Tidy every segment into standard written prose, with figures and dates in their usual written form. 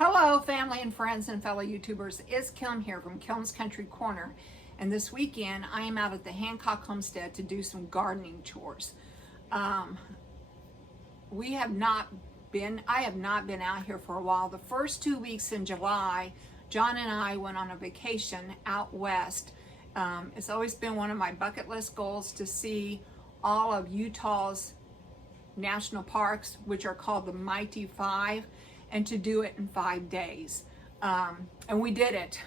Hello, family and friends and fellow YouTubers. It's Kim here from Kim's Country Corner. And this weekend, I am out at the Hancock Homestead to do some gardening chores. I have not been out here for a while. The first 2 weeks in July, John and I went on a vacation out west. It's always been one of my bucket list goals to see all of Utah's national parks, which are called the Mighty Five, and to do it in 5 days. And we did it.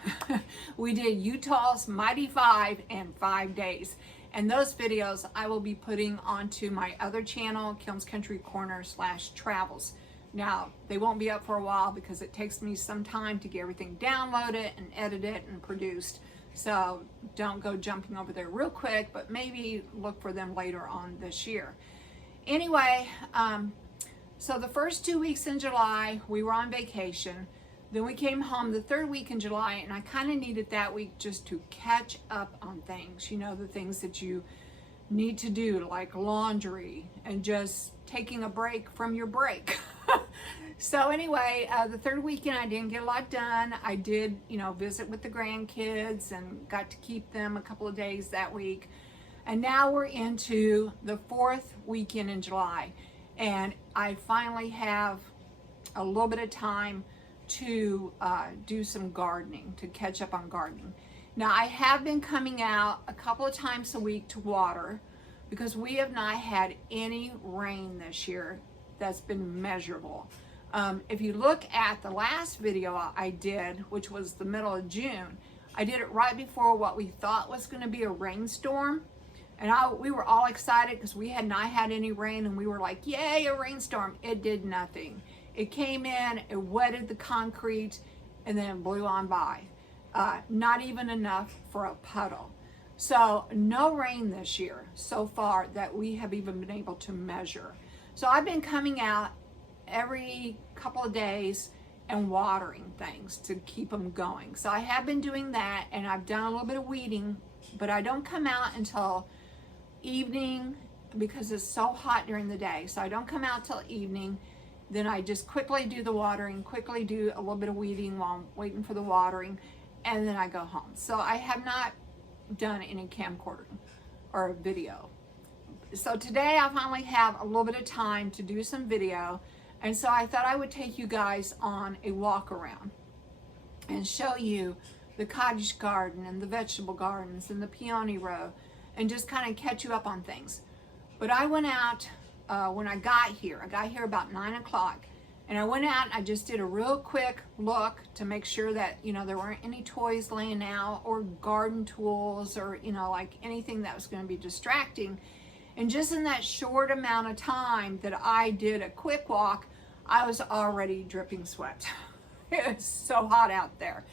We did Utah's Mighty Five in 5 days. And those videos I will be putting onto my other channel, Kim's Country Corner /travels. Now, they won't be up for a while because it takes me some time to get everything downloaded and edited and produced. So don't go jumping over there real quick, but maybe look for them later on this year. Anyway, so the first 2 weeks in July, we were on vacation. Then we came home the third week in July, and I kind of needed that week just to catch up on things. You know, the things that you need to do, like laundry and just taking a break from your break. So anyway, the third weekend, I didn't get a lot done. I did, visit with the grandkids and got to keep them a couple of days that week. And now we're into the fourth weekend in July. And I finally have a little bit of time to do some gardening, to catch up on gardening. Now, I have been coming out a couple of times a week to water because we have not had any rain this year that's been measurable. If you look at the last video I did, which was the middle of June, I did it right before what we thought was going to be a rainstorm. And we were all excited because we had not had any rain, and we were like, yay, a rainstorm. It did nothing. It came in, it wetted the concrete, and then it blew on by. Not even enough for a puddle. So no rain this year so far that we have even been able to measure. So I've been coming out every couple of days and watering things to keep them going. So I have been doing that, and I've done a little bit of weeding, but I don't come out until evening because it's so hot during the day. So I don't come out till evening. Then I just quickly do the watering, quickly do a little bit of weeding while I'm waiting for the watering, and then I go home. So I have not done any camcording or video. So today I finally have a little bit of time to do some video, and so I thought I would take you guys on a walk around and show you the cottage garden and the vegetable gardens and the peony row, and just kind of catch you up on things. But I went out when I got here about 9 o'clock, and I went out and I just did a real quick look to make sure that, there weren't any toys laying out or garden tools or, like anything that was going to be distracting. And just in that short amount of time that I did a quick walk, I was already dripping sweat. It was so hot out there.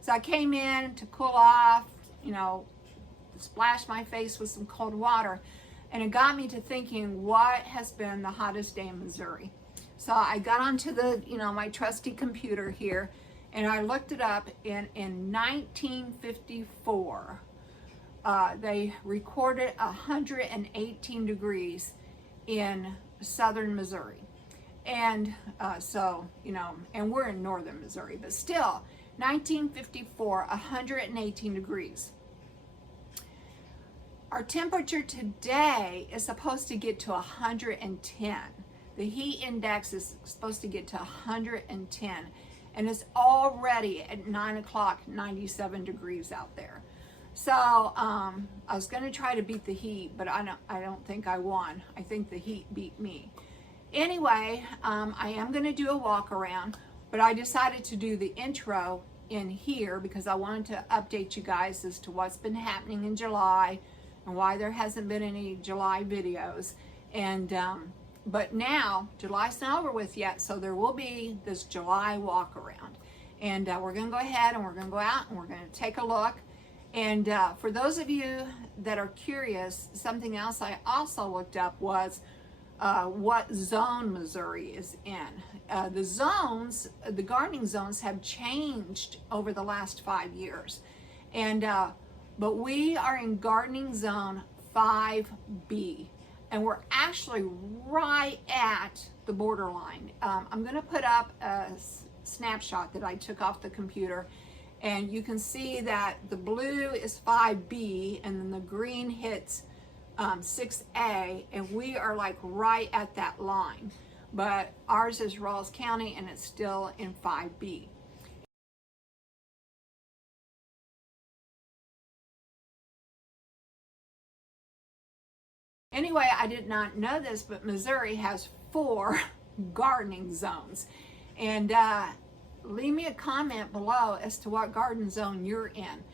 So I came in to cool off, splashed my face with some cold water, and it got me to thinking, what has been the hottest day in Missouri? So I got onto the, my trusty computer here, and I looked it up. In 1954, they recorded 118 degrees in southern Missouri. And and we're in northern Missouri, but still, 1954, 118 degrees. Our temperature today is supposed to get to 110. The heat index is supposed to get to 110, and it's already at 9 o'clock, 97 degrees out there. So I was going to try to beat the heat, but I don't think I won. I think the heat beat me. Anyway, I am going to do a walk around, but I decided to do the intro in here because I wanted to update you guys as to what's been happening in July and why there hasn't been any July videos. And but now July's not over with yet, so there will be this July walk around, and we're going to go ahead and we're going to go out and we're going to take a look. And for those of you that are curious, something else I also looked up was what zone Missouri is in. The gardening zones have changed over the last 5 years, and but we are in gardening zone 5B, and we're actually right at the borderline. I'm going to put up snapshot that I took off the computer, and you can see that the blue is 5B and then the green hits 6A, and we are like right at that line, but ours is Rawls County and it's still in 5B. Anyway, I did not know this, but Missouri has 4 gardening zones. And leave me a comment below as to what garden zone you're in.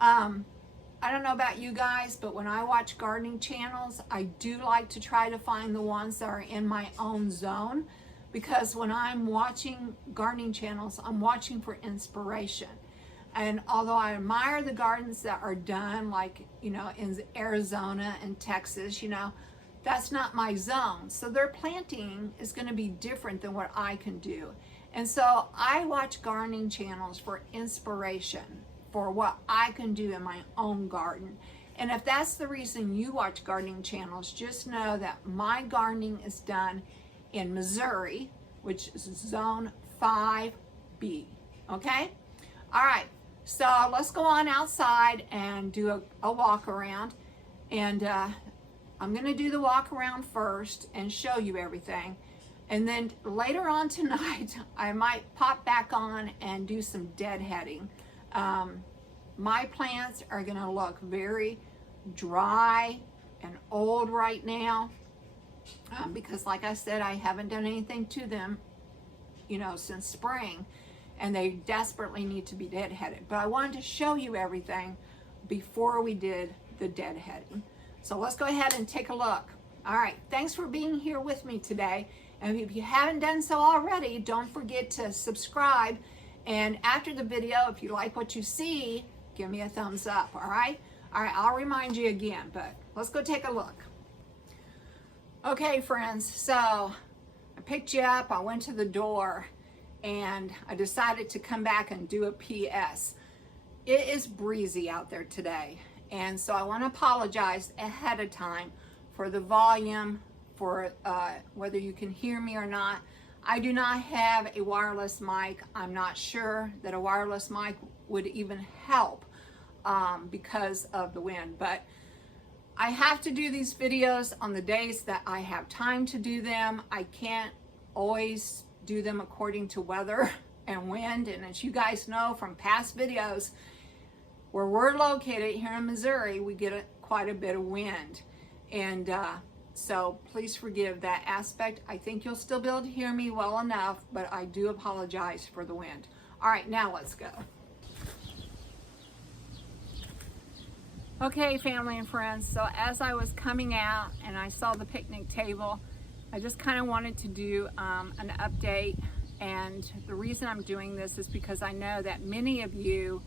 I don't know about you guys, but when I watch gardening channels, I do like to try to find the ones that are in my own zone, because when I'm watching gardening channels, I'm watching for inspiration. And although I admire the gardens that are done, like, you know, in Arizona and Texas, you know, that's not my zone. So their planting is going to be different than what I can do. And so I watch gardening channels for inspiration for what I can do in my own garden. And if that's the reason you watch gardening channels, just know that my gardening is done in Missouri, which is zone 5B. Okay? All right. So let's go on outside and do a walk around. And I'm going to do the walk around first and show you everything. And then later on tonight, I might pop back on and do some deadheading. My plants are going to look very dry and old right now because, like I said, I haven't done anything to them, you know, since spring. And they desperately need to be deadheaded. But I wanted to show you everything before we did the deadheading. So let's go ahead and take a look. All right, thanks for being here with me today. And if you haven't done so already, don't forget to subscribe. And after the video, if you like what you see, give me a thumbs up, all right? All right, I'll remind you again, but let's go take a look. Okay, friends, so I picked you up, I went to the door, and I decided to come back and do a PS. It is breezy out there today, and so I want to apologize ahead of time for the volume, for whether you can hear me or not. I do not have a wireless mic. I'm not sure that a wireless mic would even help because of the wind, but I have to do these videos on the days that I have time to do them. I can't always do them according to weather and wind, and as you guys know from past videos, where we're located here in Missouri, we get quite a bit of wind, and so please forgive that aspect. I think you'll still be able to hear me well enough, but I do apologize for the wind. All right, now let's go. Okay, family and friends, so as I was coming out and I saw the picnic table, I just kind of wanted to do an update, and the reason I'm doing this is because I know that many of you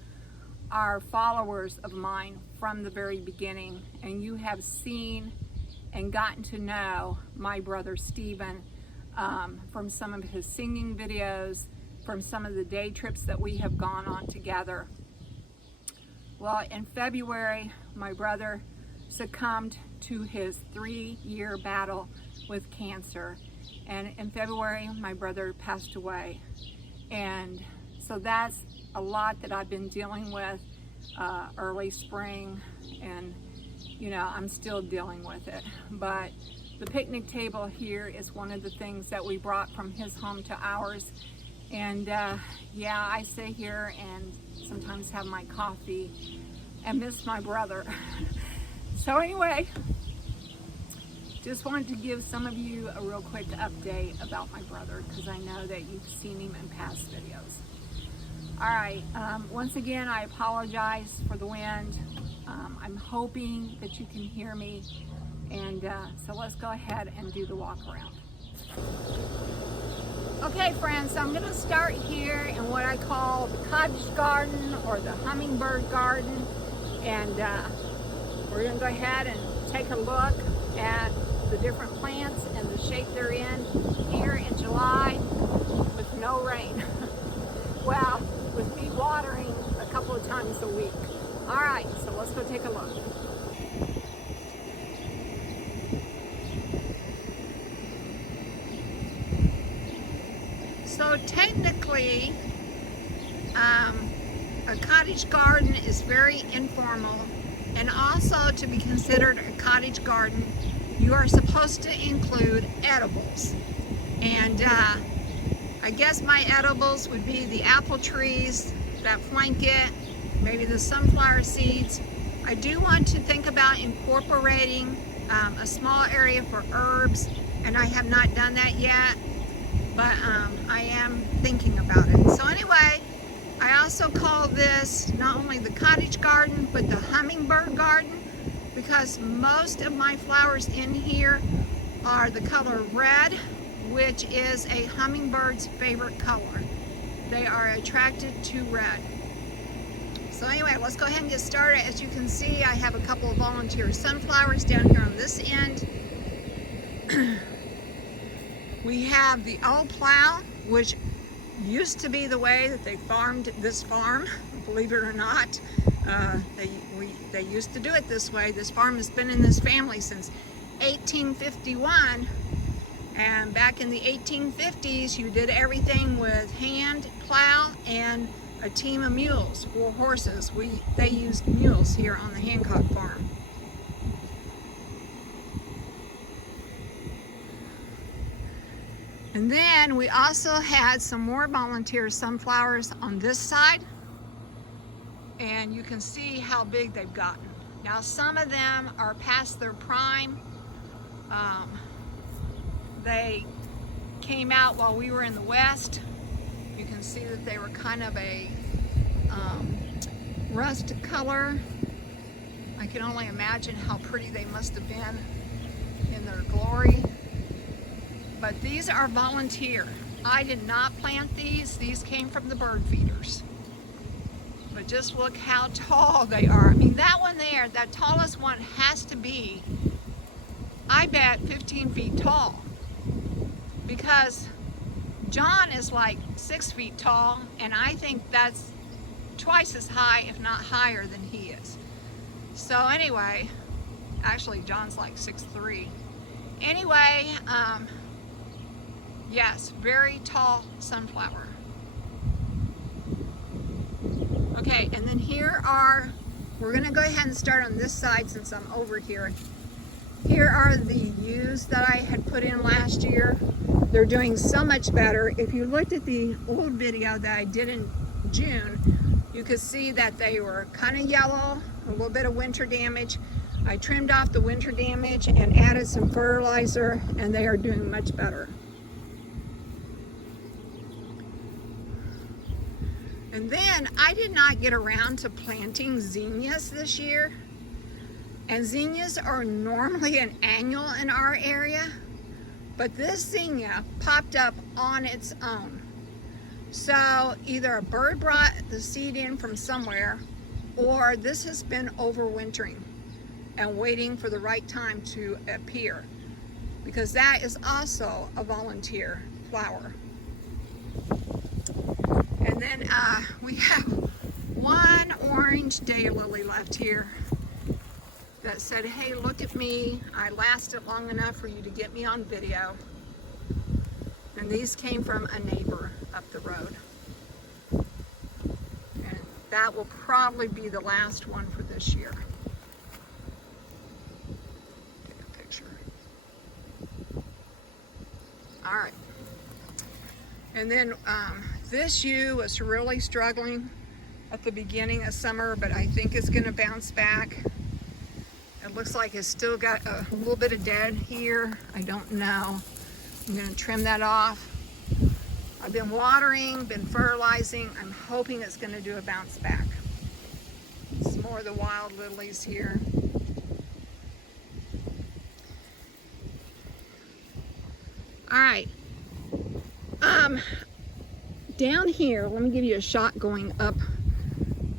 are followers of mine from the very beginning, and you have seen and gotten to know my brother Stephen from some of his singing videos, from some of the day trips that we have gone on together. Well, in February, my brother succumbed to his 3-year battle with cancer, and in February my brother passed away. And so that's a lot that I've been dealing with early spring, and you know, I'm still dealing with it. But the picnic table here is one of the things that we brought from his home to ours, and yeah, I sit here and sometimes have my coffee and miss my brother. So anyway, just wanted to give some of you a real quick update about my brother, because I know that you've seen him in past videos. All right, once again, I apologize for the wind. I'm hoping that you can hear me, and so let's go ahead and do the walk around. Okay, friends, so I'm going to start here in what I call the cottage garden, or the hummingbird garden, and we're going to go ahead and take a look at the different plants and the shape they're in here in July with no rain. Well, with me watering a couple of times a week. All right, so let's go take a look. So technically, a cottage garden is very informal, and also to be considered a cottage garden, you are supposed to include edibles. And I guess my edibles would be the apple trees that flank it, maybe the sunflower seeds. I do want to think about incorporating a small area for herbs, and I have not done that yet, but I am thinking about it. So anyway, I also call this not only the cottage garden, but the hummingbird garden, because most of my flowers in here are the color red, which is a hummingbird's favorite color. They are attracted to red. So anyway, let's go ahead and get started. As you can see, I have a couple of volunteer sunflowers down here on this end. We have the old plow, which used to be the way that they farmed this farm, believe it or not. They used to do it this way. This farm has been in this family since 1851, and back in the 1850s you did everything with hand plow and a team of mules or horses. They used mules here on the Hancock farm. And then we also had some more volunteer sunflowers on this side, and you can see how big they've gotten. Now some of them are past their prime. They came out while we were in the West. You can see that they were kind of a rust color. I can only imagine how pretty they must have been in their glory. But these are volunteer. I did not plant these. These came from the bird feeders. But just look how tall they are. I mean, that one there, that tallest one has to be, I bet, 15 feet tall. Because John is like 6 feet tall, and I think that's twice as high, if not higher, than he is. So anyway, actually John's like 6'3". Anyway, yes, very tall sunflower. Okay, and then we're gonna go ahead and start on this side since I'm over here. Here are the yews that I had put in last year. They're doing so much better. If you looked at the old video that I did in June, you could see that they were kind of yellow, a little bit of winter damage. I trimmed off the winter damage and added some fertilizer, and they are doing much better. And then I did not get around to planting zinnias this year. And zinnias are normally an annual in our area, but this zinnia popped up on its own. So either a bird brought the seed in from somewhere, or this has been overwintering and waiting for the right time to appear, because that is also a volunteer flower. And then we have one orange daylily left here that said, hey, look at me, I lasted long enough for you to get me on video. And these came from a neighbor up the road. And that will probably be the last one for this year. Take a picture. All right. And then this yew was really struggling at the beginning of summer, but I think it's gonna bounce back. It looks like it's still got a little bit of dead here. I don't know. I'm gonna trim that off. I've been watering, been fertilizing. I'm hoping it's gonna do a bounce back. Some more of the wild lilies here. All right. Down here, let me give you a shot going up.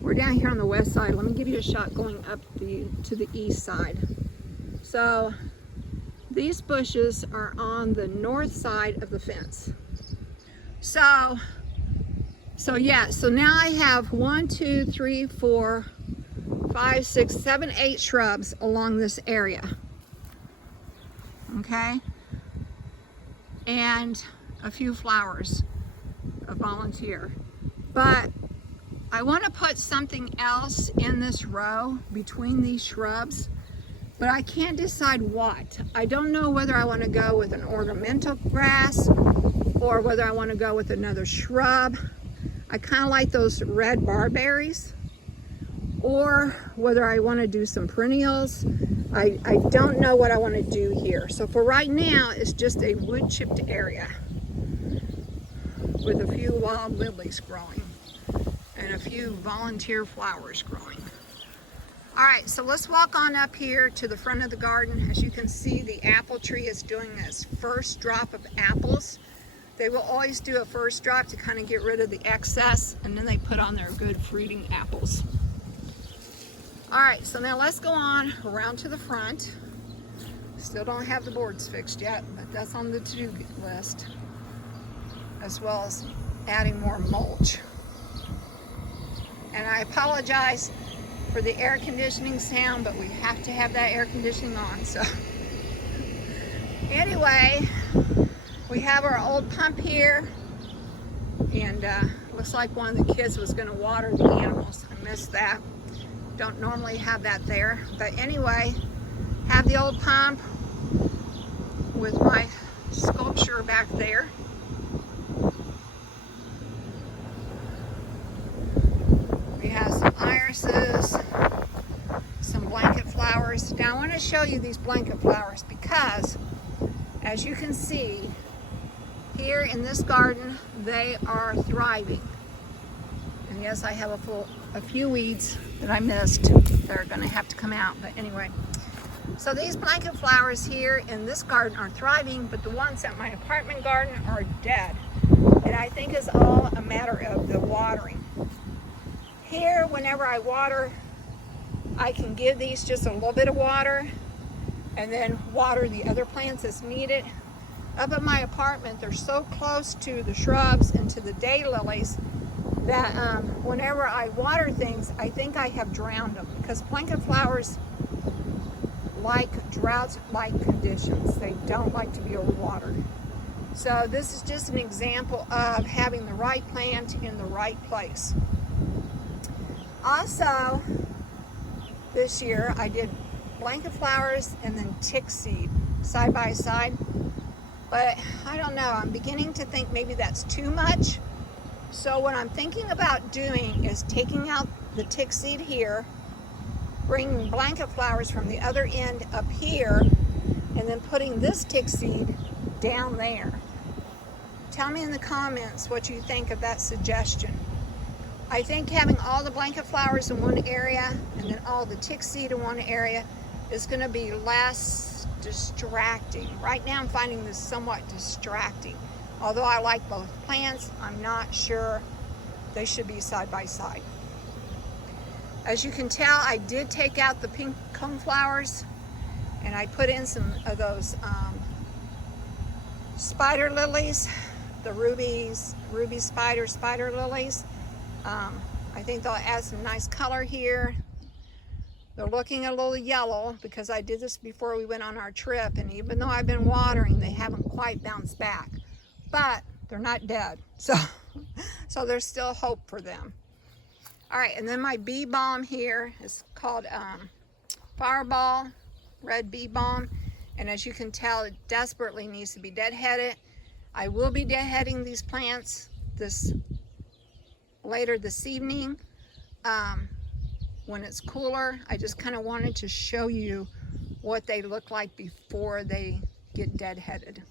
We're down here on the west side. Let me give you a shot going up to the east side. So these bushes are on the north side of the fence. So now I have 1, 2, 3, 4, 5, 6, 7, 8 shrubs along this area. Okay? And a few flowers. a volunteer. But I want to put something else in this row between these shrubs, but I can't decide what. I don't know whether I want to go with an ornamental grass or whether I want to go with another shrub. I kind of like those red barberries, or whether I want to do some perennials. I don't know what I want to do here. So for right now, it's just a wood chipped area with a few wild lilies growing and a few volunteer flowers growing. All right, so let's walk on up here to the front of the garden. As you can see, the apple tree is doing its first drop of apples. They will always do a first drop to kind of get rid of the excess, and then they put on their good fruiting apples. All right, so now let's go on around to the front. Still don't have the boards fixed yet, but that's on the to-do list, as well as adding more mulch. And I apologize for the air conditioning sound, but we have to have that air conditioning on. So anyway, we have our old pump here, and looks like one of the kids was going to water the animals. I missed that. Don't normally have that there, but anyway, have the old pump with my sculpture back there. We have some irises, some blanket flowers. Now I want to show you these blanket flowers because, as you can see, here in this garden, they are thriving. And yes, I have a few weeds that I missed that are going to have to come out. But anyway, so these blanket flowers here in this garden are thriving, but the ones at my apartment garden are dead. And I think it's all a matter of the watering. Here, whenever I water, I can give these just a little bit of water and then water the other plants as needed. Up at my apartment, they're so close to the shrubs and to the daylilies that whenever I water things, I think I have drowned them, because blanket flowers like drought-like conditions. They don't like to be overwatered. So this is just an example of having the right plant in the right place. Also, this year I did blanket flowers and then tick seed side by side. But I don't know, I'm beginning to think maybe that's too much. So what I'm thinking about doing is taking out the tick seed here, bringing blanket flowers from the other end up here, and then putting this tick seed down there. Tell me in the comments what you think of that suggestion. I think having all the blanket flowers in one area and then all the tick seed in one area is going to be less distracting. Right now I'm finding this somewhat distracting. Although I like both plants, I'm not sure they should be side by side. As you can tell, I did take out the pink coneflowers and I put in some of those spider lilies, the ruby spider lilies. I think they'll add some nice color here. They're looking a little yellow because I did this before we went on our trip, and even though I've been watering, they haven't quite bounced back. But they're not dead, so there's still hope for them. All right, and then my bee balm here is called Fireball Red Bee Balm, and as you can tell, it desperately needs to be deadheaded. I will be deadheading these plants later this evening when it's cooler. I just kind of wanted to show you what they look like before they get deadheaded.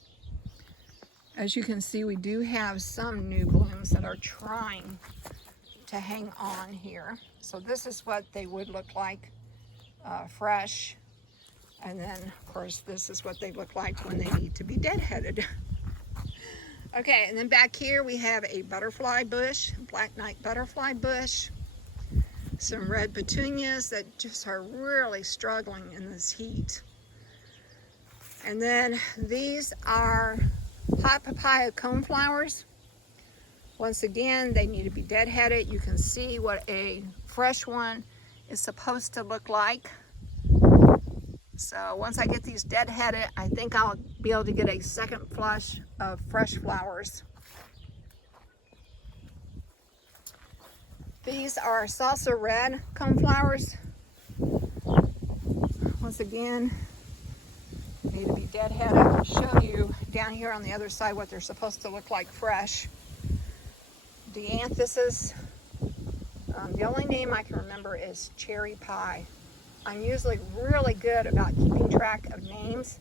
As you can see, we do have some new blooms that are trying to hang on here. So this is what they would look like fresh. And then, of course, this is what they look like when they need to be deadheaded. Okay, and then back here we have a butterfly bush, black knight butterfly bush. Some red petunias that just are really struggling in this heat. And then these are hot papaya coneflowers. Once again, they need to be deadheaded. You can see what a fresh one is supposed to look like. So once I get these deadheaded, I think I'll be able to get a second flush of fresh flowers. These are salsa red coneflowers. Once again, need to be deadheaded. I'll show you down here on the other side what they're supposed to look like fresh. Dianthuses. The only name I can remember is cherry pie. I'm usually really good about keeping track of names,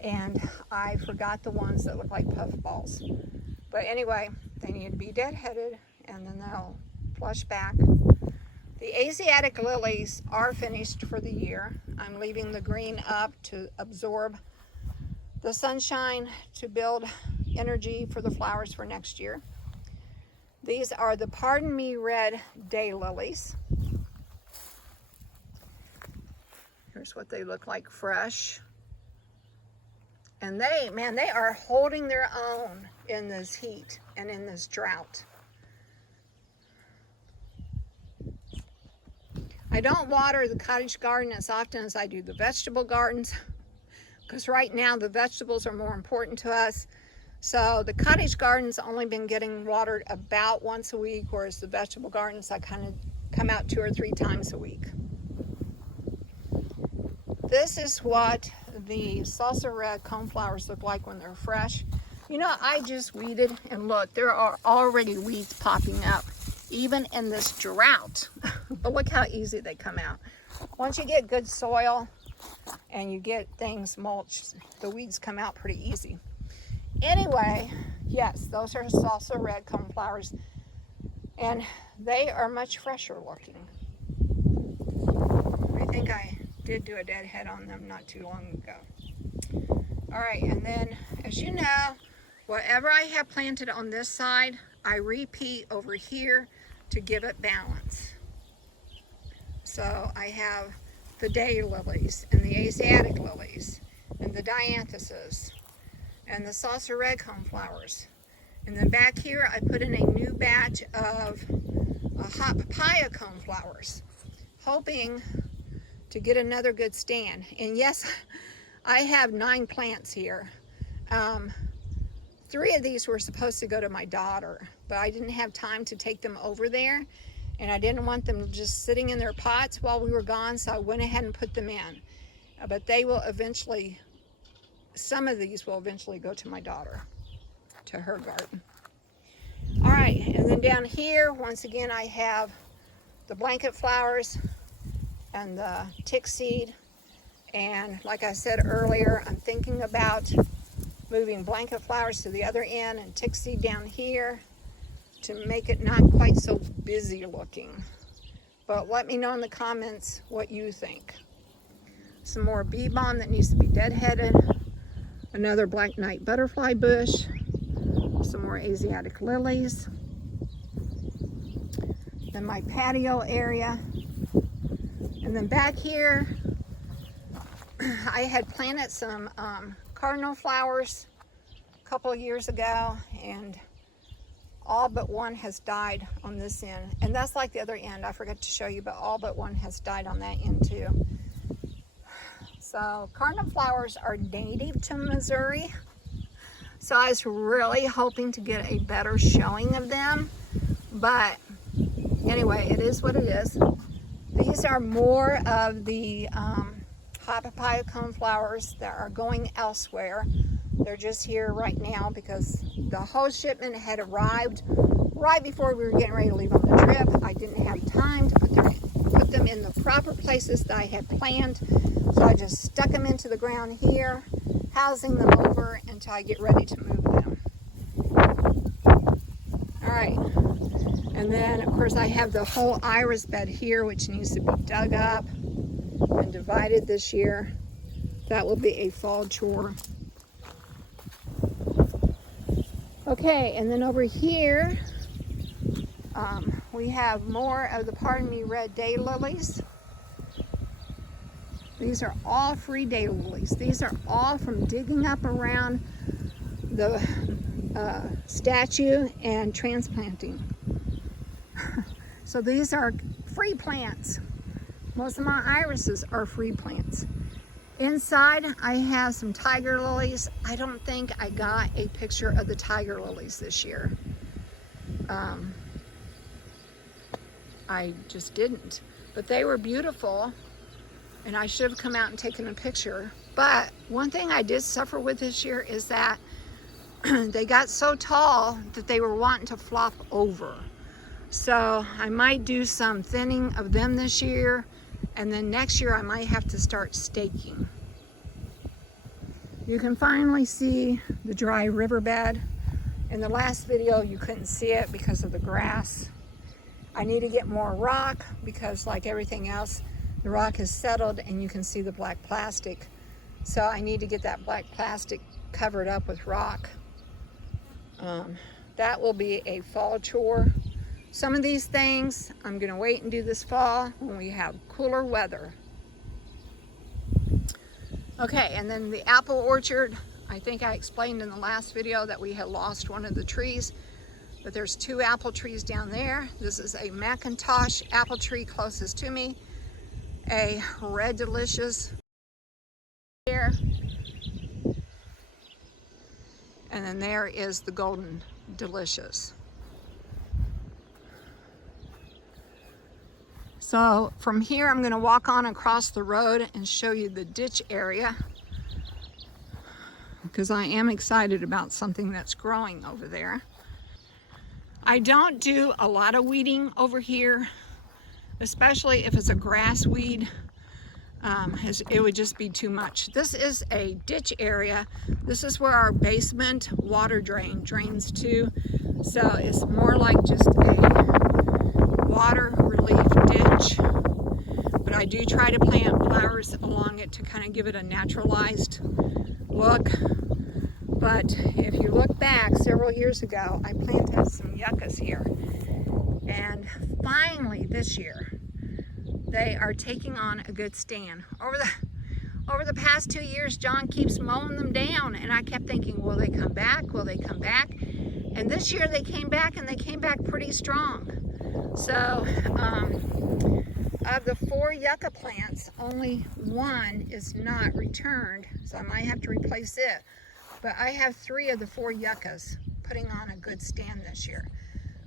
and I forgot the ones that look like puffballs. But anyway, they need to be deadheaded, and then they'll flush back. The Asiatic lilies are finished for the year. I'm leaving the green up to absorb the sunshine to build energy for the flowers for next year. These are the Pardon Me Red Daylilies. Here's what they look like fresh. And they are holding their own in this heat and in this drought. I don't water the cottage garden as often as I do the vegetable gardens, because right now the vegetables are more important to us. So the cottage garden's only been getting watered about once a week, whereas the vegetable gardens I kind of come out 2 or 3 times a week. This is what the salsa red coneflowers look like when they're fresh. You know, I just weeded, and look, there are already weeds popping up, even in this drought. But look how easy they come out. Once you get good soil and you get things mulched, the weeds come out pretty easy. Anyway, yes, those are salsa red coneflowers, and they are much fresher looking. I think I did do a deadhead on them not too long ago. All right, and then as you know, whatever I have planted on this side, I repeat over here to give it balance. So I have the daylilies and the Asiatic lilies and the dianthuses and the salsa red coneflowers. And then back here I put in a new batch of hot papaya coneflowers, hoping to get another good stand. And yes, I have 9 plants here. 3 of these were supposed to go to my daughter, but I didn't have time to take them over there, and I didn't want them just sitting in their pots while we were gone, so I went ahead and put them in. But they will eventually, some of these will eventually go to my daughter, to her garden. All right, and then down here, once again, I have the blanket flowers and the tick seed. And like I said earlier, I'm thinking about moving blanket flowers to the other end and tick seed down here to make it not quite so busy looking. But let me know in the comments what you think. Some more bee balm that needs to be deadheaded. Another black knight butterfly bush. Some more Asiatic lilies. Then my patio area. And then back here, I had planted some cardinal flowers a couple of years ago, and all but one has died on this end. And that's like the other end, I forgot to show you, but all but one has died on that end too. So cardinal flowers are native to Missouri, so I was really hoping to get a better showing of them, but anyway, it is what it is. These are more of the hot papaya coneflowers that are going elsewhere. They're just here right now because the whole shipment had arrived right before we were getting ready to leave on the trip. I didn't have time to put them in the proper places that I had planned, so I just stuck them into the ground here, housing them over until I get ready to move them. All right, and then of course I have the whole iris bed here, which needs to be dug up and divided this year. That will be a fall chore. Okay, and then over here we have more of the Pardon Me Red Daylilies. These are all free daylilies. These are all from digging up around the statue and transplanting. So these are free plants. Most of my irises are free plants. Inside, I have some tiger lilies. I don't think I got a picture of the tiger lilies this year. I just didn't. But they were beautiful, and I should have come out and taken a picture. But one thing I did suffer with this year is that they got so tall that they were wanting to flop over. So I might do some thinning of them this year, and then next year I might have to start staking. You can finally see the dry riverbed. In the last video you couldn't see it because of the grass. I need to get more rock because, like everything else, the rock is settled and you can see the black plastic. So I need to get that black plastic covered up with rock. That will be a fall chore. Some of these things I'm gonna wait and do this fall when we have cooler weather. Okay, and then the apple orchard. I think I explained in the last video that we had lost one of the trees, but there's 2 apple trees down there. This is a Macintosh apple tree closest to me, a Red Delicious there, and then there is the Golden Delicious. So from here I'm going to walk on across the road and show you the ditch area, because I am excited about something that's growing over there. I don't do a lot of weeding over here, especially if it's a grass weed. It would just be too much. This is a ditch area. This is where our basement water drain drains to. So it's more like just a water relief ditch. But I do try to plant flowers along it to kind of give it a naturalized look. But if you look back several years ago, I planted some yuccas here. And finally this year, they are taking on a good stand. Over the past 2 years, John keeps mowing them down, and I kept thinking, will they come back? Will they come back? And this year they came back, and they came back pretty strong. So of the 4 yucca plants, only 1 is not returned, so I might have to replace it. But I have 3 of the 4 yuccas putting on a good stand this year.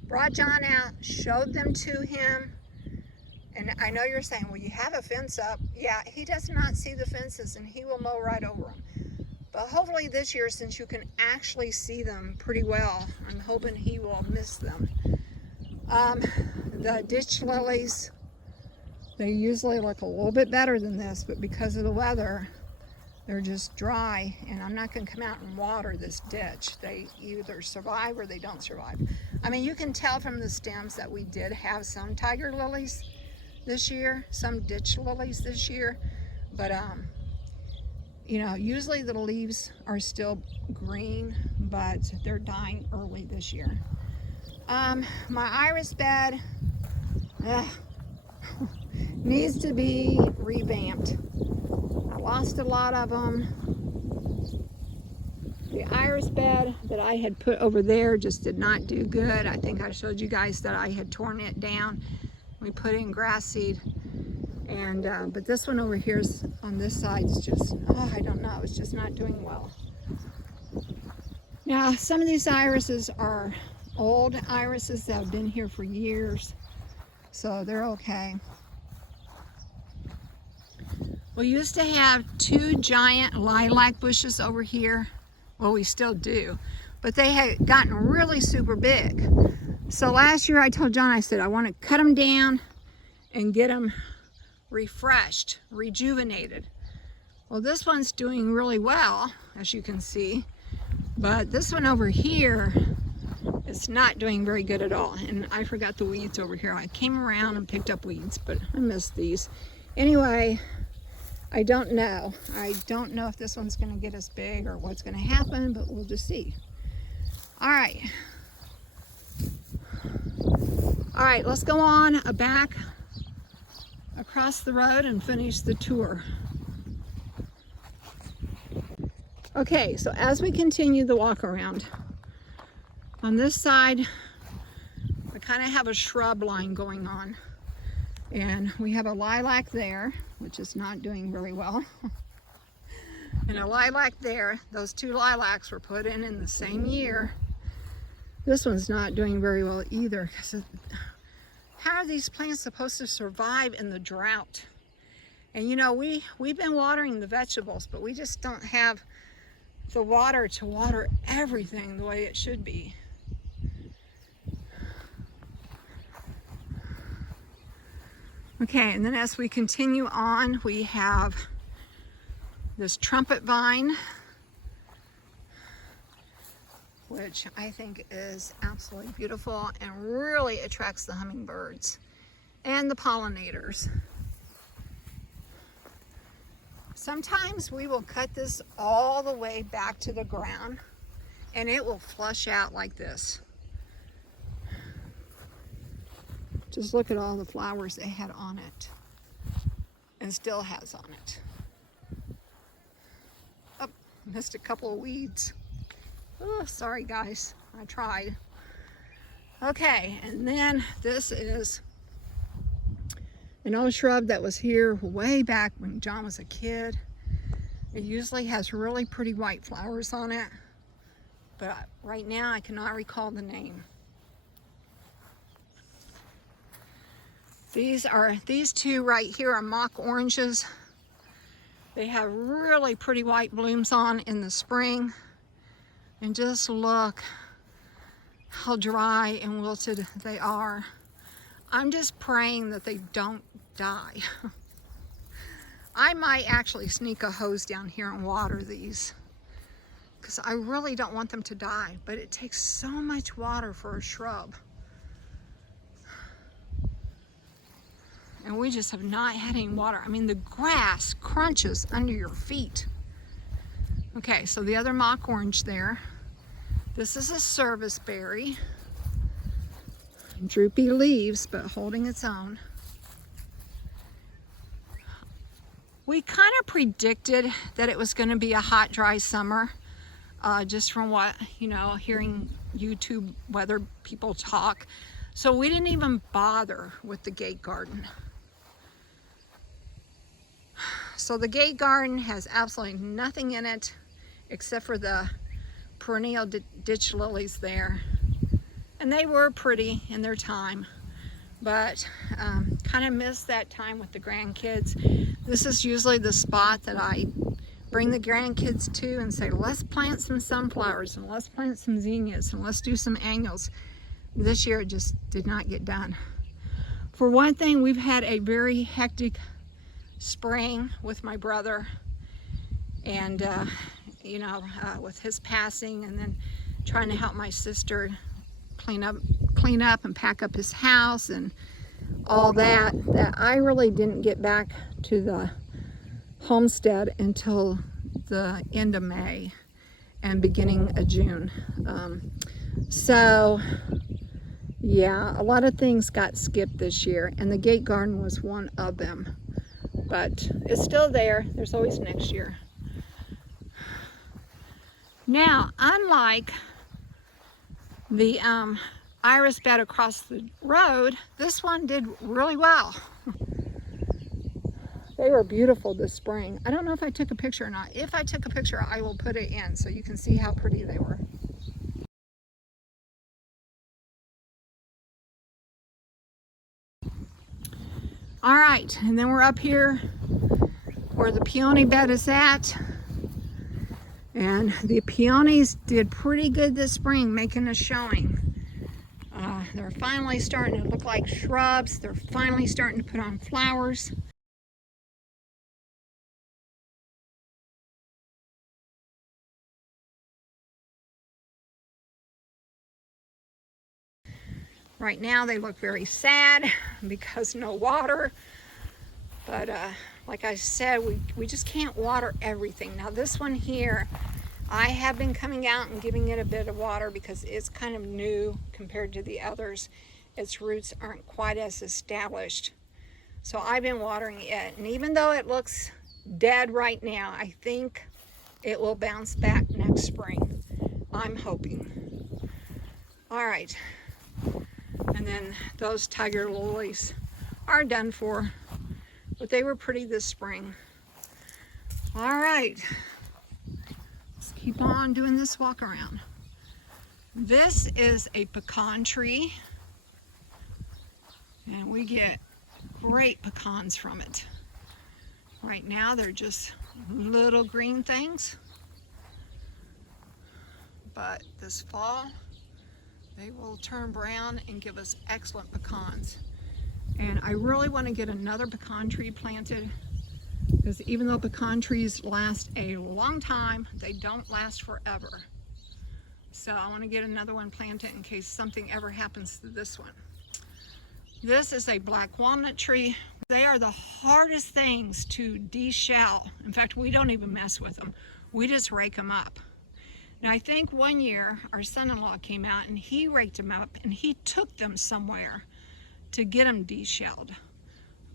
Brought John out, showed them to him. And I know you're saying, well, you have a fence up. Yeah, he does not see the fences, and he will mow right over them. But hopefully this year, since you can actually see them pretty well, I'm hoping he will miss them. The ditch lilies, they usually look a little bit better than this, but because of the weather, they're just dry, and I'm not going to come out and water this ditch. They either survive or they don't survive. I mean, you can tell from the stems that we did have some tiger lilies this year, some ditch lilies this year, but you know, usually the leaves are still green, but they're dying early this year. My iris bed needs to be revamped. I lost a lot of them. The iris bed that I had put over there just did not do good. I think I showed you guys that I had torn it down. We put in grass seed, and but this one over here is on this side is just, oh, I don't know, it's just not doing well. Now, some of these irises are old irises that have been here for years, so they're okay. We used to have 2 giant lilac bushes over here. Well, we still do, but they had gotten really super big. So last year I told John, I said, I want to cut them down and get them refreshed, rejuvenated. Well, this one's doing really well, as you can see, but this one over here is not doing very good at all. And I forgot the weeds over here. I came around and picked up weeds, but I missed these. Anyway, I don't know. I don't know if this one's going to get as big or what's going to happen, but we'll just see. All right. All right, let's go on back across the road and finish the tour. Okay, so as we continue the walk around, on this side, we kind of have a shrub line going on. And we have a lilac there, which is not doing very well. And a lilac there. Those 2 lilacs were put in the same year. This one's not doing very well either because it how are these plants supposed to survive in the drought? And you know, we've been watering the vegetables, but we just don't have the water to water everything the way it should be. Okay, and then as we continue on, we have this trumpet vine, which I think is absolutely beautiful and really attracts the hummingbirds and the pollinators. Sometimes we will cut this all the way back to the ground and it will flush out like this. Just look at all the flowers it had on it and still has on it. Oh, missed a couple of weeds. Oh, sorry guys, I tried. Okay, and then this is an old shrub that was here way back when John was a kid. It usually has really pretty white flowers on it, but right now I cannot recall the name. These two right here are mock oranges. They have really pretty white blooms on in the spring. And just look how dry and wilted they are. I'm just praying that they don't die. I might actually sneak a hose down here and water these because I really don't want them to die, but it takes so much water for a shrub. And we just have not had any water. I mean, the grass crunches under your feet. Okay, so the other mock orange there. This is a service berry. Droopy leaves, but holding its own. We kind of predicted that it was going to be a hot, dry summer, just from what, you know, hearing YouTube weather people talk. So we didn't even bother with the gate garden. So the gate garden has absolutely nothing in it except for the perennial ditch lilies there. And they were pretty in their time, but kind of missed that time with the grandkids. This is usually the spot that I bring the grandkids to and say, let's plant some sunflowers and let's plant some zinnias and let's do some annuals. This year it just did not get done. For one thing, we've had a very hectic spring with my brother, and you know, with his passing, and then trying to help my sister clean up and pack up his house and all that I really didn't get back to the homestead until the end of May and beginning of June. So yeah, a lot of things got skipped this year, and the gate garden was one of them, but it's still there. There's always next year. Now, unlike the iris bed across the road, this one did really well. They were beautiful this spring. I don't know if I took a picture or not. If I took a picture, I will put it in so you can see how pretty they were. All right, and then we're up here where the peony bed is at. And the peonies did pretty good this spring, making a showing. They're finally starting to look like shrubs. They're finally starting to put on flowers. Right now they look very sad because no water. But like I said, we just can't water everything. Now this one here, I have been coming out and giving it a bit of water because it's kind of new compared to the others. Its roots aren't quite as established. So I've been watering it. And even though it looks dead right now, I think it will bounce back next spring. I'm hoping. All right. And then those tiger lilies are done for. But they were pretty this spring. All right. Let's keep on doing this walk around. This is a pecan tree. And we get great pecans from it. Right now they're just little green things, but this fall they will turn brown and give us excellent pecans. And I really want to get another pecan tree planted, because even though pecan trees last a long time, they don't last forever. So I want to get another one planted in case something ever happens to this one. This is a black walnut tree. They are the hardest things to de-shell. In fact, we don't even mess with them. We just rake them up. Now I think one year our son-in-law came out and he raked them up and he took them somewhere to get them de-shelled.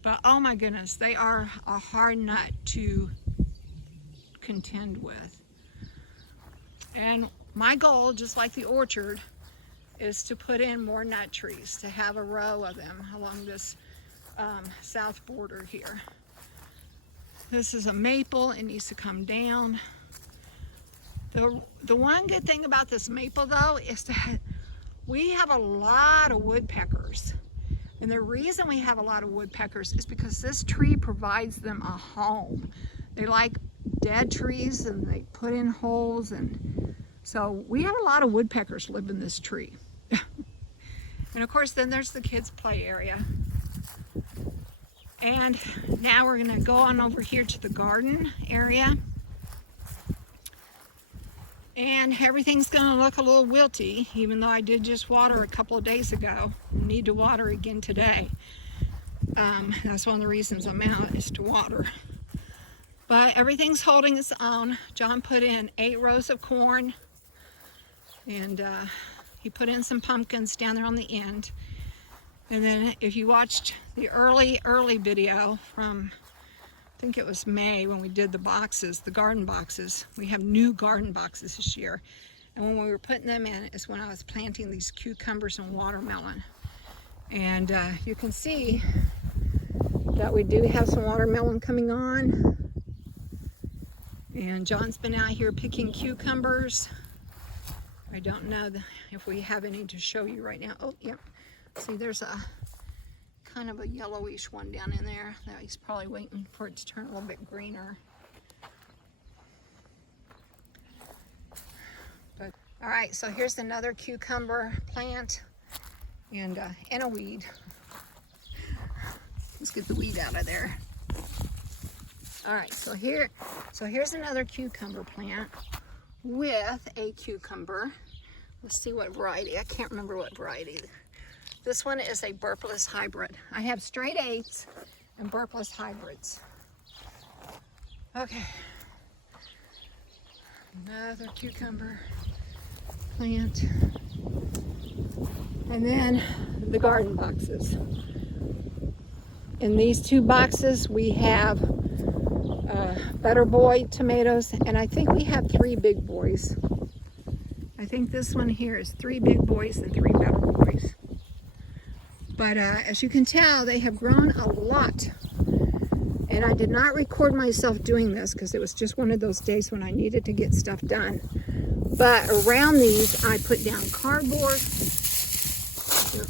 But oh my goodness, they are a hard nut to contend with. And my goal, just like the orchard, is to put in more nut trees, to have a row of them along this south border here. This is a maple. It needs to come down. The one good thing about this maple, though, is that we have a lot of woodpeckers. And the reason we have a lot of woodpeckers is because this tree provides them a home. They like dead trees and they put in holes, and so we have a lot of woodpeckers live in this tree. And of course then there's the kids' play area. And now we're going to go on over here to the garden area. And everything's going to look a little wilty, even though I did just water a couple of days ago. Need to water again today. That's one of the reasons I'm out, is to water. But everything's holding its own. John put in 8 rows of corn, and he put in some pumpkins down there on the end. And then if you watched the early video from, I think it was May, when we did the boxes, the garden boxes. We have new garden boxes this year. And when we were putting them in is when I was planting these cucumbers and watermelon. And you can see that we do have some watermelon coming on. And John's been out here picking cucumbers. I don't know if we have any to show you right now. Oh, yep. See, there's a kind of a yellowish one down in there. Now he's probably waiting for it to turn a little bit greener. But all right, so here's another cucumber plant and a weed. Let's get the weed out of there. All right, so here's another cucumber plant with a cucumber. Let's see what variety. I can't remember what variety. This one is a burpless hybrid. I have straight 8s and burpless hybrids. Okay. Another cucumber plant. And then the garden boxes. In these 2 boxes we have Better Boy tomatoes, and I think we have 3 big boys. I think this one here is 3 big boys and 3 Better Boys. But as you can tell, they have grown a lot. And I did not record myself doing this because it was just one of those days when I needed to get stuff done. But around these, I put down cardboard.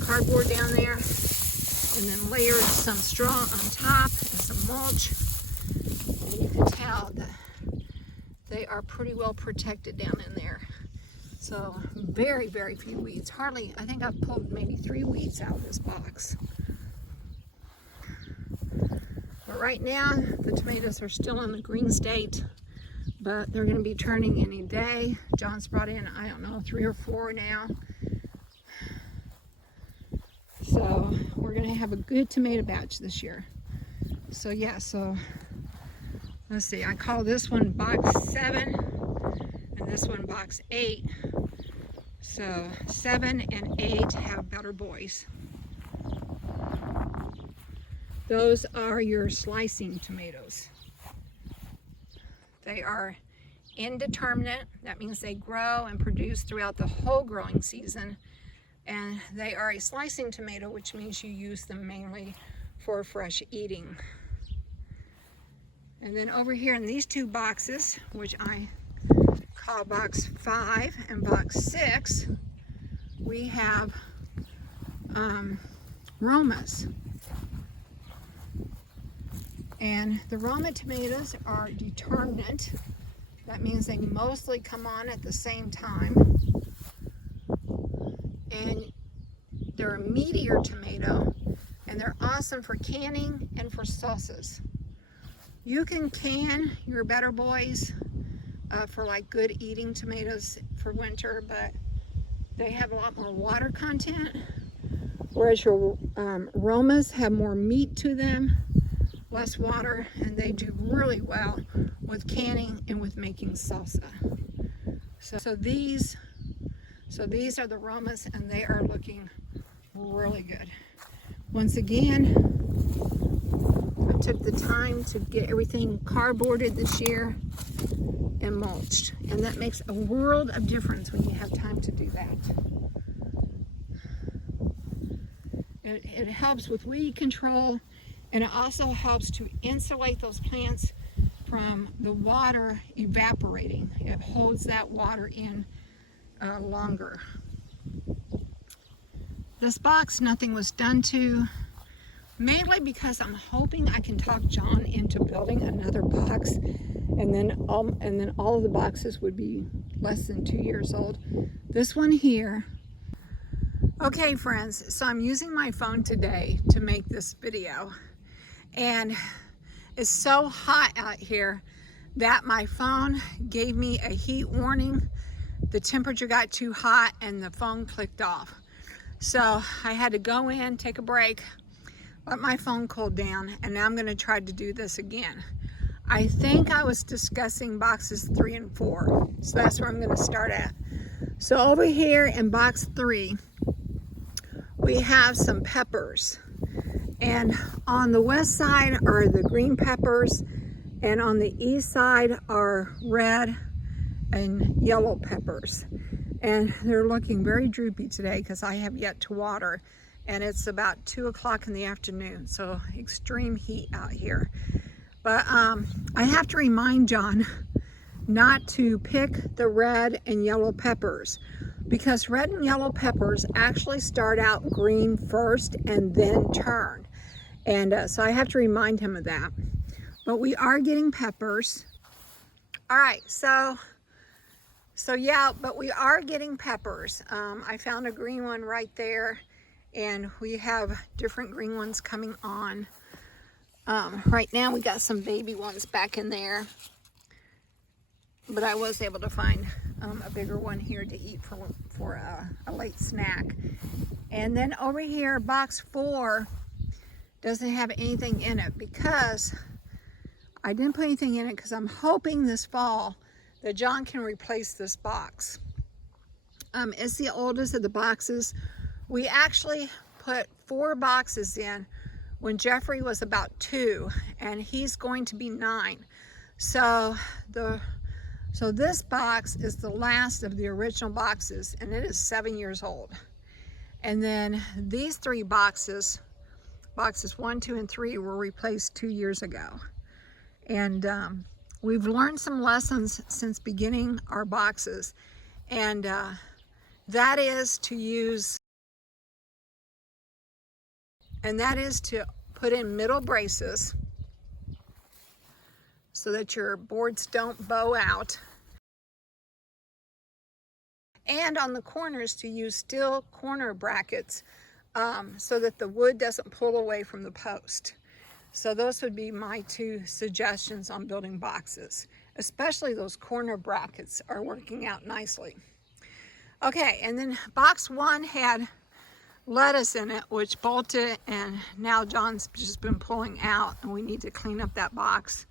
Cardboard down there. And then layered some straw on top and some mulch. And you can tell that they are pretty well protected down in there. So very, very few weeds. Hardly, I think I've pulled maybe 3 weeds out of this box. But right now, the tomatoes are still in the green state, but they're going to be turning any day. John's brought in, I don't know, 3 or 4 now. So we're going to have a good tomato batch this year. So yeah, so let's see, I call this one box 7 and this one box 8. So 7 and 8 have Better Boys. Those are your slicing tomatoes. They are indeterminate. That means they grow and produce throughout the whole growing season. And they are a slicing tomato, which means you use them mainly for fresh eating. And then over here in these 2 boxes, which I call box 5 and box 6, we have Romas. And the Roma tomatoes are determinate. That means they mostly come on at the same time. And they're a meatier tomato, and they're awesome for canning and for sauces. You can can your Better Boys for like good eating tomatoes for winter, but they have a lot more water content, whereas your Romas have more meat to them, less water, and they do really well with canning and with making salsa. So these are the Romas, and they are looking really good. Once again, I took the time to get everything cardboarded this year and mulched, and that makes a world of difference when you have time to do that. It helps with weed control, and it also helps to insulate those plants from the water evaporating. It holds that water in longer. This box, nothing was done to, mainly because I'm hoping I can talk John into building another box, and then all of the boxes would be less than 2 years old. This one here. Okay, friends, so I'm using my phone today to make this video, and it's so hot out here that my phone gave me a heat warning. The temperature got too hot and the phone clicked off. So I had to go in, take a break, let my phone cool down, and now I'm going to try to do this again. I think I was discussing boxes 3 and 4, so that's where I'm going to start at. So over here in box 3, we have some peppers, and on the west side are the green peppers, and on the east side are red and yellow peppers. And they're looking very droopy today because I have yet to water, and it's about 2 o'clock in the afternoon, so extreme heat out here. But I have to remind John not to pick the red and yellow peppers, because red and yellow peppers actually start out green first and then turn. And so I have to remind him of that. But we are getting peppers. All right, so yeah, but we are getting peppers. I found a green one right there, and we have different green ones coming on. Right now we got some baby ones back in there, but I was able to find a bigger one here to eat for a late snack. And then over here, box 4 doesn't have anything in it because I didn't put anything in it because I'm hoping this fall that John can replace this box. It's the oldest of the boxes. We actually put 4 boxes in when Jeffrey was about 2, and he's going to be 9. So this box is the last of the original boxes, and it is 7 years old. And then these 3 boxes, boxes 1, 2, and 3, were replaced 2 years ago. And we've learned some lessons since beginning our boxes, and that is to put in middle braces so that your boards don't bow out, and on the corners to use steel corner brackets so that the wood doesn't pull away from the post. So those would be my 2 suggestions on building boxes. Especially those corner brackets are working out nicely. Okay, and then box 1 had lettuce in it, which bolted, and now John's just been pulling out, and we need to clean up that box.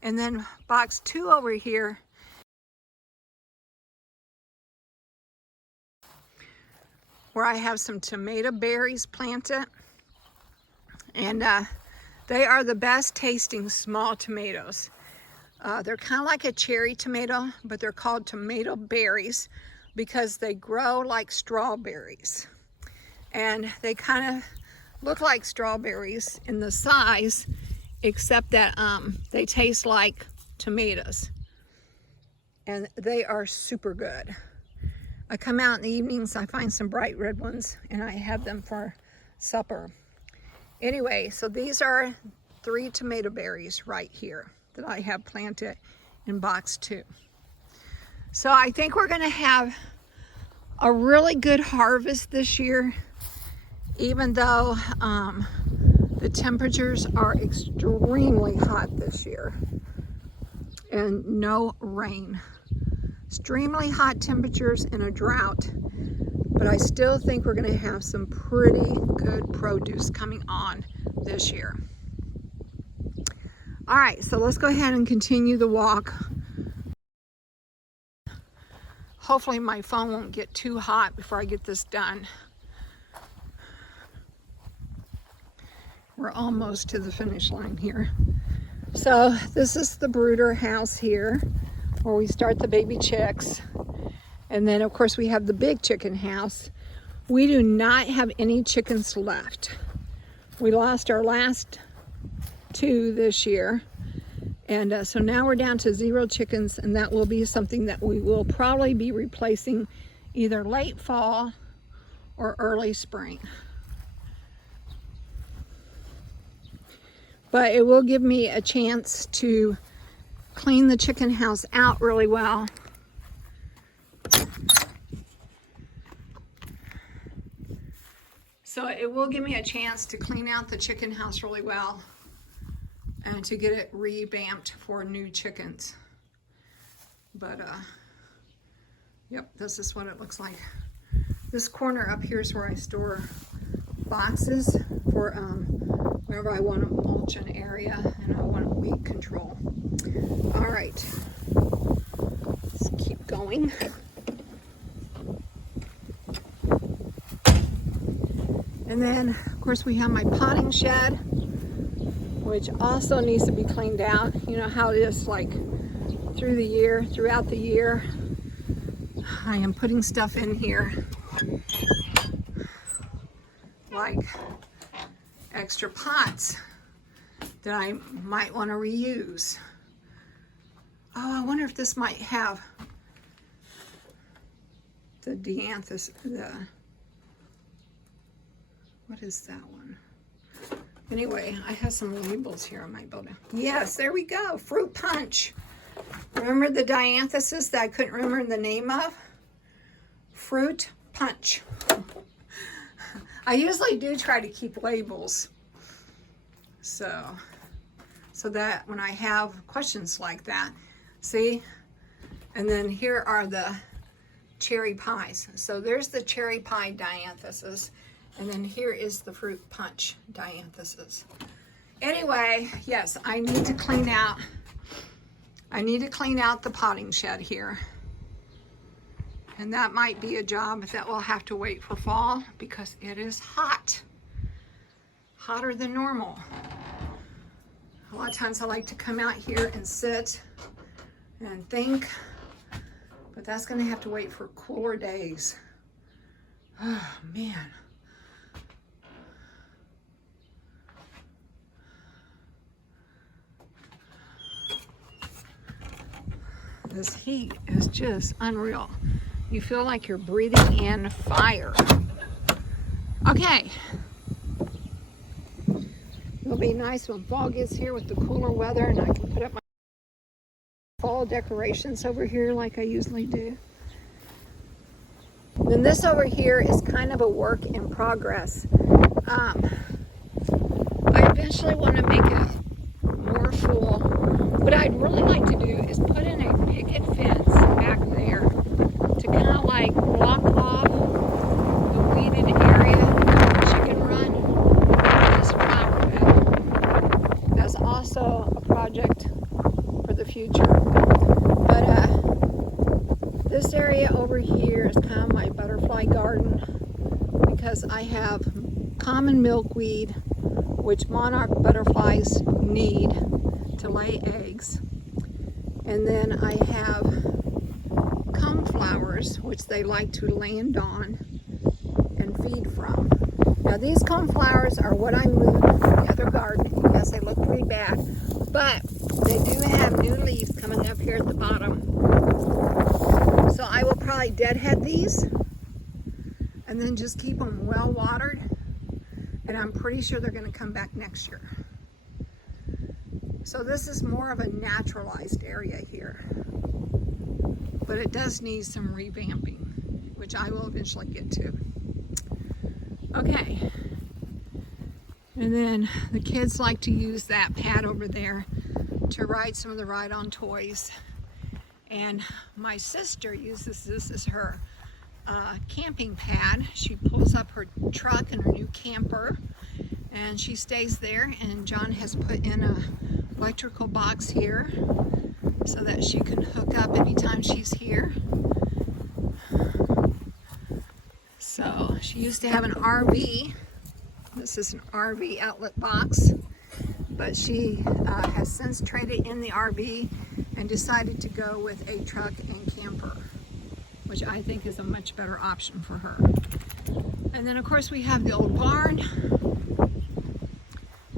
And then box 2 over here where I have some tomato berries planted, and they are the best tasting small tomatoes. They're kind of like a cherry tomato, but they're called tomato berries because they grow like strawberries. And they kind of look like strawberries in the size, except that they taste like tomatoes. And they are super good. I come out in the evenings, I find some bright red ones, and I have them for supper. Anyway, so these are 3 tomato berries right here that I have planted in box 2. So I think we're gonna have a really good harvest this year, even though the temperatures are extremely hot this year and no rain. Extremely hot temperatures and a drought, but I still think we're gonna have some pretty good produce coming on this year. All right, so let's go ahead and continue the walk. Hopefully my phone won't get too hot before I get this done. We're almost to the finish line here. So this is the brooder house here where we start the baby chicks. And then of course we have the big chicken house. We do not have any chickens left. We lost our last 2 this year. And so now we're down to 0 chickens, and that will be something that we will probably be replacing either late fall or early spring. But it will give me a chance to clean the chicken house out really well. So it will give me a chance to clean out the chicken house really well and to get it revamped for new chickens. But yep, this is what it looks like. This corner up here is where I store boxes for whenever I want to mulch an area and I want weed control. All right, let's keep going. And then of course we have my potting shed, which also needs to be cleaned out. You know how it is, like throughout the year, I am putting stuff in here, like extra pots that I might want to reuse. Oh, I wonder if this might have the dianthus, what is that one? Anyway, I have some labels here on my building. Yes, there we go. Fruit punch. Remember the dianthuses that I couldn't remember the name of? Fruit punch. I usually do try to keep labels. So that when I have questions like that, see? And then here are the cherry pies. So there's the cherry pie dianthuses. And then here is the fruit punch dianthuses. Anyway, yes, I need to clean out the potting shed here. And that might be a job that will have to wait for fall because it is hot. Hotter than normal. A lot of times I like to come out here and sit and think, but that's gonna have to wait for cooler days. Oh man. This heat is just unreal. You feel like you're breathing in fire. Okay. It'll be nice when fall gets here with the cooler weather and I can put up my fall decorations over here like I usually do. Then this over here is kind of a work in progress. I eventually want to make it more full. What I'd really like to do is put in a picket fence back there to kind of like block off the weeded area of the chicken run and this flower bed. That's also a project for the future. But this area over here is kind of my butterfly garden because I have common milkweed, which monarch butterflies need to lay eggs. And then I have coneflowers, which they like to land on and feed from. Now these coneflowers are what I moved from the other garden. Yes, they look pretty bad, but they do have new leaves coming up here at the bottom. So I will probably deadhead these and then just keep them well watered and I'm pretty sure they're going to come back next year. So this is more of a naturalized area here, but it does need some revamping, which I will eventually get to. Okay, and then the kids like to use that pad over there to ride some of the ride-on toys, and my sister uses this as her camping pad. She pulls up her truck and her new camper, and she stays there, and John has put in a electrical box here so that she can hook up anytime she's here. So she used to have an RV. This is an RV outlet box, but she has since traded in the RV and decided to go with a truck and camper, which I think is a much better option for her. And then of course we have the old barn.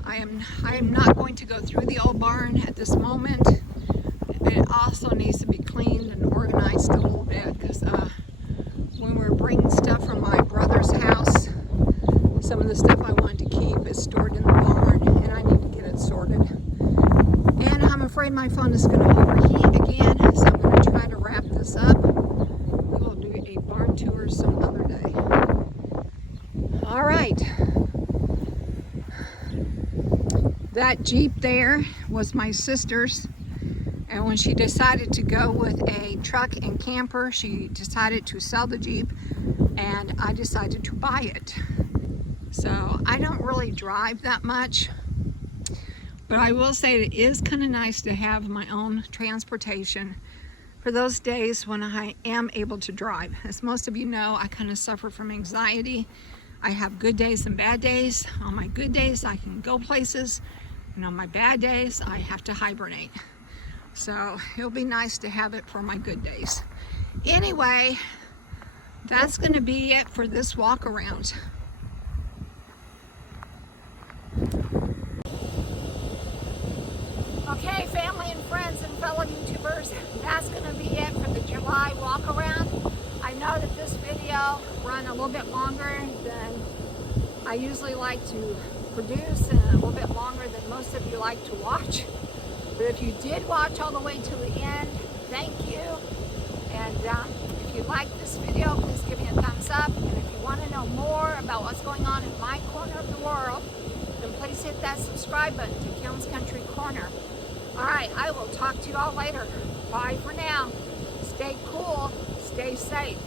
I am not going to go through the old barn at this moment. It also needs to be cleaned and organized a little bit, because when we're bringing stuff from my brother's house, some of the stuff I want to keep is stored in the barn, and I need to get it sorted. And I'm afraid my phone is going to overheat again, so I'm going to try to wrap this up. We will do a barn tour some other day. All right. That Jeep there was my sister's, and when she decided to go with a truck and camper, she decided to sell the Jeep, and I decided to buy it. So I don't really drive that much, but I will say it is kind of nice to have my own transportation for those days when I am able to drive. As most of you know, I kind of suffer from anxiety. I have good days and bad days. On my good days, I can go places, and on my bad days, I have to hibernate. So it'll be nice to have it for my good days. Anyway, that's going to be it for this walk around. Okay, family and friends and fellow YouTubers, that's going to be it for the July walk around. I know that this video run a little bit longer than I usually like to produce, and a little bit longer than most of you like to watch. But if you did watch all the way to the end, thank you. And if you like this video, please give me a thumbs up. And if you want to know more about what's going on in my corner of the world, then please hit that subscribe button to Kim's Country Corner. All right, I will talk to you all later. Bye for now. Stay cool, stay safe.